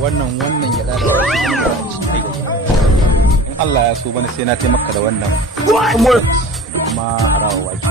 wannan ya da in Allah ya so bane sai na taimaka da wannan kuma harawa waki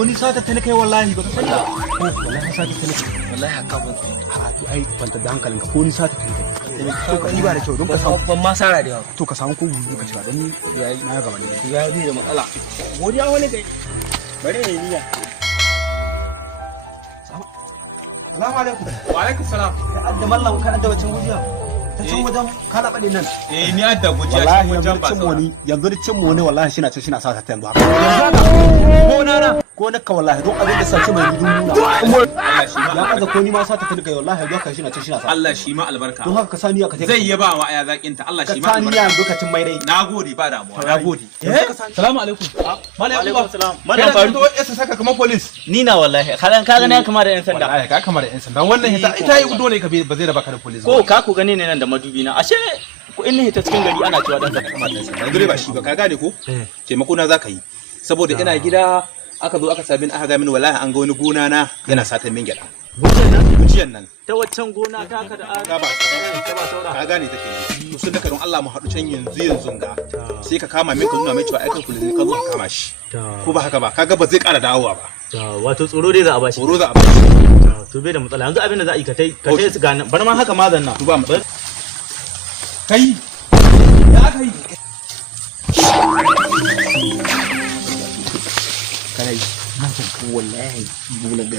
ko ni sata ta kai wallahi baka sani ba wallahi sata ta kai wallahi haka ban to ai kwanta da hankalinka ko ni sata ta kai to ka yi ba da kyau don ka samu ban ma sara da yawa to ka samu ko gudu ka cika dan ni yayi na gaba ne ya yi da matsala godiya wani kai bare ne niyya assalamu alaikum wa alaikum salam ka adda mallan ka adda wacin gujiya ta cin wajen ka laba nan ni adda gujiya cin wajen ba yanzu da cin mu ne wallahi shi na cin shi na sata ta yanzu haka ko na ko na ka wallahi don abin da sace mai nuna Allah shi ma ya kaza ko ni ma sata ta daga wallahi ya kai shi na cin shi na sata Allah shi ma albarka don haka ka sani ka zai yaba wa aya zakin ta Allah shi ma albarka ka sani ya lokacin mai dai nagode ba damuwa nagode assalamu alaikum alaikum salam mana faru to yasa saka kamar police ni na wallahi kalan ka gane kama da yan sanda wallahi ka kama da yan sanda wannan ita yi udo ne ka ba zai raba ka da police ko ka ku gane ne nan da madubi na ashe ko in hita cikin gari ana cewa dan sanda kamar dan sanda yanzu ba shi ba ka gane ko taimako na zaka yi saboda ina gida aka zo aka sabin aka ga mini wallahi an ga wani gona na yana satan min gyada gujiyan nan ta waccan gona ta ka da ka ba saura ka gane take ne to sun daka don Allah mu haɗu can yanzu ga sai ka kama min ka nuna mai cewa aikan police ka zo ka kama shi ko ba haka ba kaga ba zai ƙara dawowa ba wato tsoro dai za a bashi tsoro za a bashi to bai da matsala yanzu abin da za a yi ka tai su ga bar ma haka mazan nan ba kai ya aka yi kana yi nan san ko wallahi bola ga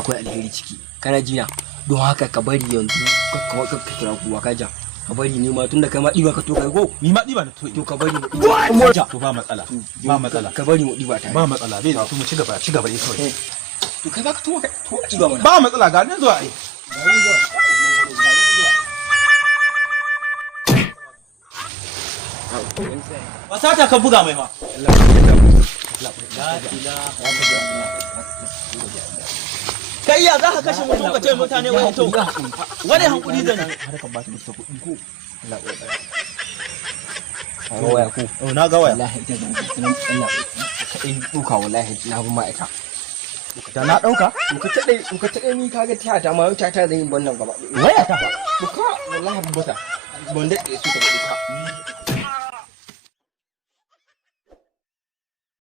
akwai alheri ciki kana jina don haka ka bari yanzu ka kira kuwa ka ja ka bari ne ma tunda kai ma diba ka to kai ko ni ma diba na to ka bari mu to ba matsala ka bari mu diba ta ba matsala bai da to mu ci gaba dai kawai to kai ba ka to diba mana ba matsala ga ne zuwa ai wasata ka buga mai ma kai ya za ka kashe mutum ka ce mutane wani to wani hankuli da ne harkan ba ta mutu kuɗi ko waya ko na ga waya wallahi ita zan sanin Allah ka dai duka wallahi na bi ma ita da na dauka in ka tade ni kaga ta ta ma ta zan yi wannan gaba waya ta duka wallahi bata ban da su ta duka